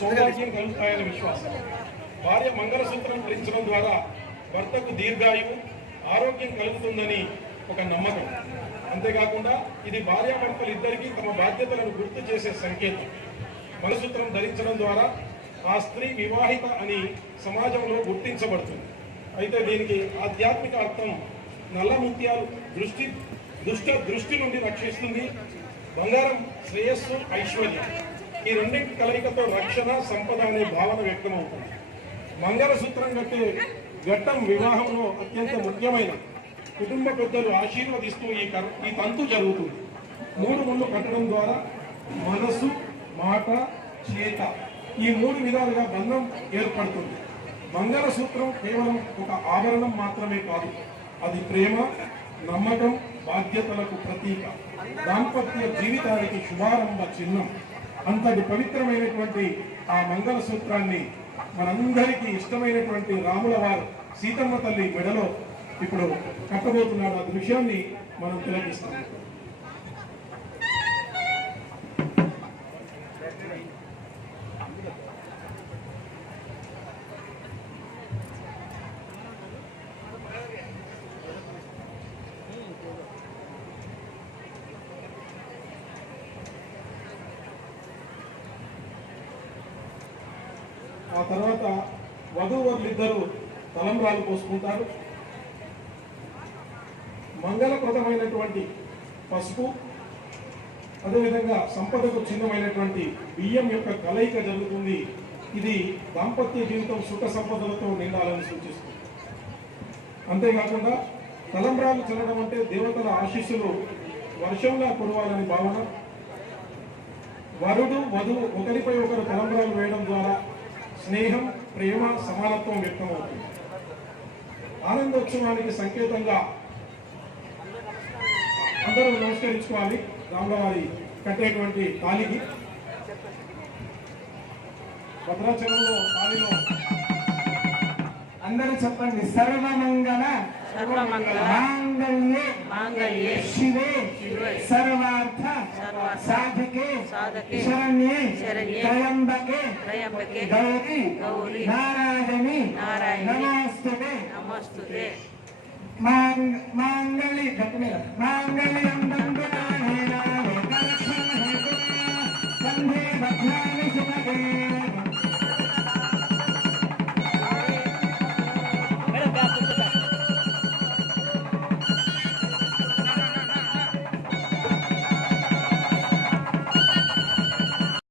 సౌభాగ్యం కలుగుతాయని విశ్వాసం. భార్య మంగళసూత్రం ధరించడం ద్వారా భర్తకు దీర్ఘాయువు, ఆరోగ్యం కలుగుతుందని ఒక నమ్మకం. అంతేకాకుండా ఇది భార్యాభర్తలు ఇద్దరికీ తమ బాధ్యతలను గుర్తు చేసే సంకేతం. మంగళసూత్రం ధరించడం ద్వారా ఆ స్త్రీ వివాహిత అని సమాజంలో గుర్తించబడుతుంది. అయితే దీనికి ఆధ్యాత్మిక అర్థం నల్ల ముత్యాలు దుష్ట దృష్టి నుండి రక్షిస్తుంది. బంగారం శ్రేయస్సు, ఐశ్వర్యం, ఈ రెండింటి కలయికతో రక్షణ, సంపద అనే భావన వ్యక్తమవుతుంది. మంగళసూత్రం కట్టే ఘట్టం వివాహంలో అత్యంత ముఖ్యమైన. కుటుంబ పెద్దలు ఆశీర్వదిస్తూ ఈ తంతు జరుగుతుంది. 3 ముళ్ళు కట్టడం ద్వారా మనసు, మాట, చేత ఈ 3 విధాలుగా బంధం ఏర్పడుతుంది. మంగళసూత్రం కేవలం ఒక ఆభరణం మాత్రమే కాదు, అది ప్రేమ, నమ్మకం, బాధ్యతలకు ప్రతీక, దాంపత్య జీవితానికి శుభారంభ చిహ్నం. అంతటి పవిత్రమైనటువంటి ఆ మంగళసూత్రాన్ని మనందరికీ ఇష్టమైనటువంటి రాముల వారు సీతమ్మ తల్లి మెడలో ఇప్పుడు కట్టబోతున్నాడు. ఆ దృశ్యాన్ని మనం తిలకిస్తాం. ఆ తర్వాత వధూవరులిద్దరూ తలంబ్రాలు పోసుకుంటారు. మంగళప్రదమైనటువంటి పసుపు, అదేవిధంగా సంపదకు చిహ్నమైనటువంటి బియ్యం యొక్క కలయిక జరుగుతుంది. ఇది దాంపత్య జీవితం సుఖ సంపదలతో నిండాలని సూచిస్తుంది. అంతేకాకుండా తలంబ్రాలు చల్లడం అంటే దేవతల ఆశీస్సులు వర్షంగా కురవాలని భావన. వరుడు వధువు ఒకరిపై ఒకరు తలంబ్రాలు వేయడం ద్వారా స్నేహం, ప్రేమ, సమానత్వం వ్యక్తమవుతుంది. ఆనందోత్సవానికి సంకేతంగా అందరూ నమస్కరించుకోవాలి. రాములవారి కట్టేటువంటి తాళికి భద్రాచలంలో తాళిలో అందరూ చెప్పండి. సర్వమంగళ మాంగళ్యే శివే సర్వార్థ సాధికే శరణ్యే త్రయంబకే గౌరీ నారాయణి నమోస్తుతే. మాంగళ్య మాంగళ్యం దండునానేన లోకరక్షణ హేతునా వందే భద్రాని శుభగే